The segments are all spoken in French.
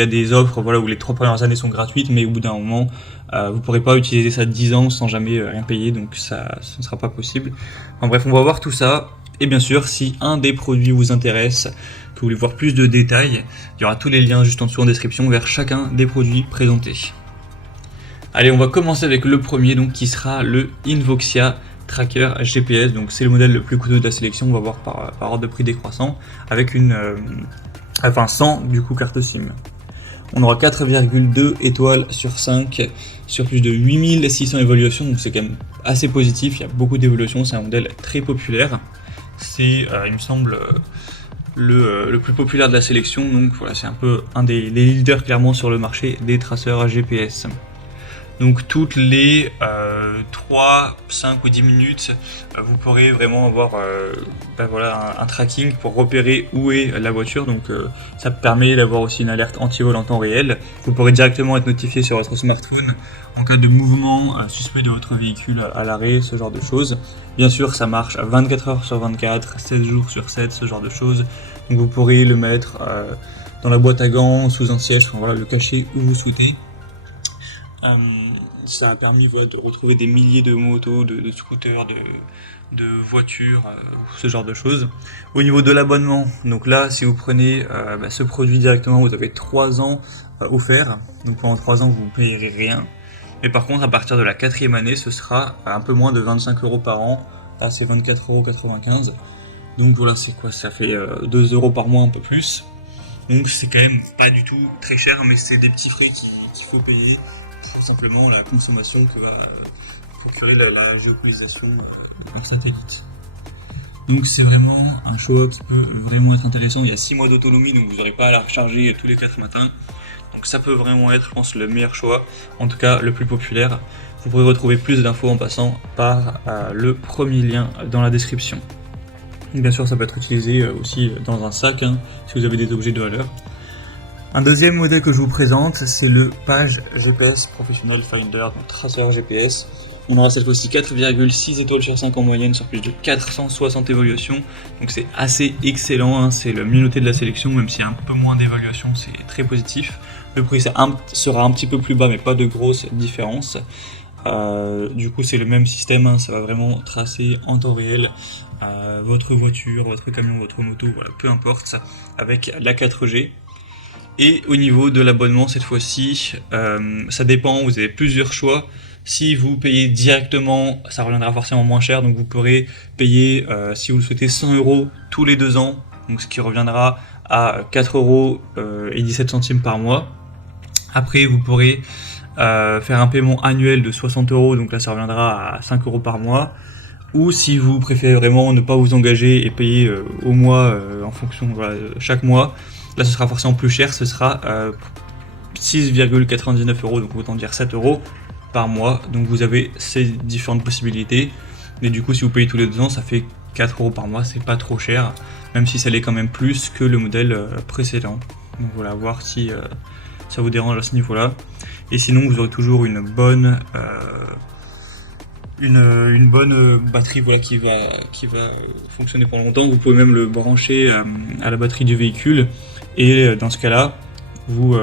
y a des offres voilà, où les 3 premières années sont gratuites, mais au bout d'un moment, vous ne pourrez pas utiliser ça 10 ans sans jamais rien payer, donc ça ne sera pas possible. Enfin bref, on va voir tout ça. Et bien sûr, si un des produits vous intéresse, que vous voulez voir plus de détails, il y aura tous les liens juste en dessous en description vers chacun des produits présentés. Allez, on va commencer avec le premier, donc qui sera le Invoxia Tracker GPS. Donc c'est le modèle le plus coûteux de la sélection, on va voir par ordre de prix décroissant, avec sans du coup carte SIM. On aura 4,2 étoiles sur 5 sur plus de 8600 évaluations, donc c'est quand même assez positif, il y a beaucoup d'évaluations, c'est un modèle très populaire. C'est, il me semble, le plus populaire de la sélection, donc voilà, c'est un peu un des leaders clairement sur le marché des traceurs GPS. Donc toutes les 3, 5 ou 10 minutes, vous pourrez vraiment avoir un tracking pour repérer où est la voiture. Donc ça permet d'avoir aussi une alerte anti-vol en temps réel. Vous pourrez directement être notifié sur votre smartphone en cas de mouvement suspect de votre véhicule à l'arrêt, ce genre de choses. Bien sûr, ça marche à 24 heures sur 24, 7 jours sur 7, ce genre de choses. Donc vous pourrez le mettre dans la boîte à gants, sous un siège, enfin, voilà, le cacher où vous souhaitez. Ça a permis de retrouver des milliers de motos, de scooters, de voitures, ce genre de choses. Au niveau de l'abonnement, donc là si vous prenez ce produit directement, vous avez 3 ans offerts, donc pendant 3 ans vous ne payerez rien. Mais par contre à partir de la 4e année ce sera un peu moins de 25 € par an, là c'est 24,95 €. Donc voilà, c'est quoi, ça fait 2 € par mois, un peu plus. Donc c'est quand même pas du tout très cher, mais c'est des petits frais qu'il faut payer. Tout simplement la consommation que va procurer la géolocalisation par satellite. Donc c'est vraiment un choix qui peut vraiment être intéressant. Il y a 6 mois d'autonomie, donc vous n'aurez pas à la recharger tous les 4 matins. Donc ça peut vraiment être, je pense, le meilleur choix, en tout cas le plus populaire. Vous pourrez retrouver plus d'infos en passant par le premier lien dans la description. Et bien sûr ça peut être utilisé aussi dans un sac si vous avez des objets de valeur. Un deuxième modèle que je vous présente, c'est le Page GPS Professional Finder, donc traceur GPS. On aura cette fois-ci 4,6 étoiles sur 5 en moyenne sur plus de 460 évaluations. Donc c'est assez excellent, c'est le mieux noté de la sélection, même s'il y a un peu moins d'évaluations, c'est très positif. Le prix sera un petit peu plus bas, mais pas de grosse différence. Du coup c'est le même système, ça va vraiment tracer en temps réel votre voiture, votre camion, votre moto, voilà, peu importe, avec la 4G. Et au niveau de l'abonnement, cette fois-ci, ça dépend, vous avez plusieurs choix. Si vous payez directement, ça reviendra forcément moins cher, donc vous pourrez payer, si vous le souhaitez, 100 € tous les 2 ans, donc ce qui reviendra à 4,17 € par mois. Après, vous pourrez faire un paiement annuel de 60 €, donc là ça reviendra à 5 € par mois. Ou si vous préférez vraiment ne pas vous engager et payer au mois en fonction chaque mois, là ce sera forcément plus cher, ce sera 6,99 €, donc autant dire 7 € par mois. Donc vous avez ces différentes possibilités. Et du coup si vous payez tous les 2 ans, ça fait 4 € par mois, c'est pas trop cher, même si ça l'est quand même plus que le modèle précédent. Donc voilà, voir si ça vous dérange à ce niveau-là. Et sinon vous aurez toujours une bonne batterie qui va fonctionner pendant longtemps. Vous pouvez même le brancher à la batterie du véhicule et dans ce cas-là vous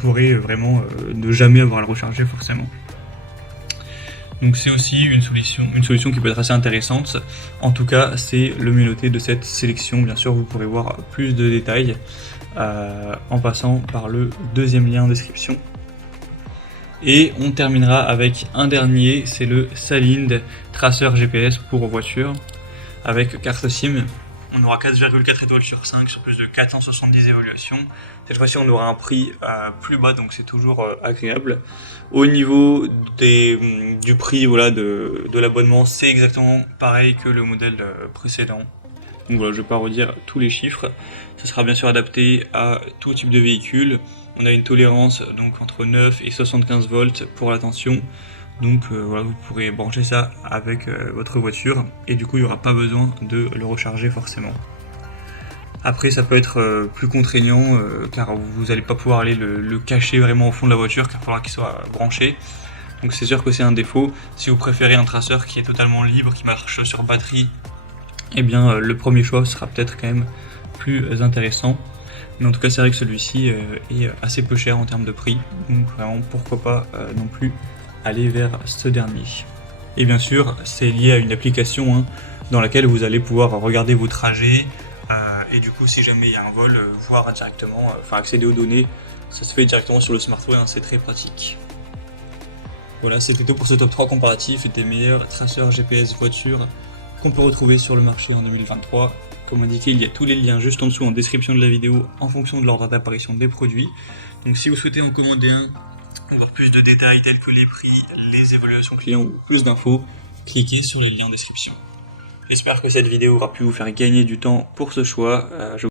pourrez vraiment ne jamais avoir à le recharger forcément. Donc c'est aussi une solution qui peut être assez intéressante. En tout cas c'est le mieux noté de cette sélection. Bien sûr vous pourrez voir plus de détails en passant par le deuxième lien en description. Et on terminera avec un dernier, c'est le Salind traceur GPS pour voiture avec carte SIM. On aura 4,4 étoiles sur 5 sur plus de 470 évaluations. Cette fois-ci on aura un prix plus bas, donc c'est toujours agréable. Au niveau du prix de l'abonnement, c'est exactement pareil que le modèle précédent. Donc voilà, je ne vais pas redire tous les chiffres. Ce sera bien sûr adapté à tout type de véhicule. On a une tolérance donc entre 9 et 75 volts pour la tension. Donc voilà, vous pourrez brancher ça avec votre voiture et du coup il n'y aura pas besoin de le recharger forcément. Après ça peut être plus contraignant car vous n'allez pas pouvoir aller le cacher vraiment au fond de la voiture car il faudra qu'il soit branché. Donc c'est sûr que c'est un défaut. Si vous préférez un traceur qui est totalement libre, qui marche sur batterie, eh bien le premier choix sera peut-être quand même plus intéressant. Mais en tout cas, c'est vrai que celui-ci est assez peu cher en termes de prix, donc vraiment pourquoi pas non plus aller vers ce dernier. Et bien sûr, c'est lié à une application hein, dans laquelle vous allez pouvoir regarder vos trajets et du coup, si jamais il y a un vol, voir directement, enfin accéder aux données, ça se fait directement sur le smartphone, hein, c'est très pratique. Voilà, c'est plutôt pour ce top 3 comparatif des meilleurs traceurs GPS voitures qu'on peut retrouver sur le marché en 2023. Comme indiqué, il y a tous les liens juste en dessous en description de la vidéo en fonction de l'ordre d'apparition des produits. Donc si vous souhaitez en commander un, voir plus de détails tels que les prix, les évaluations clients ou plus d'infos, cliquez sur les liens en description. J'espère que cette vidéo aura pu vous faire gagner du temps pour ce choix.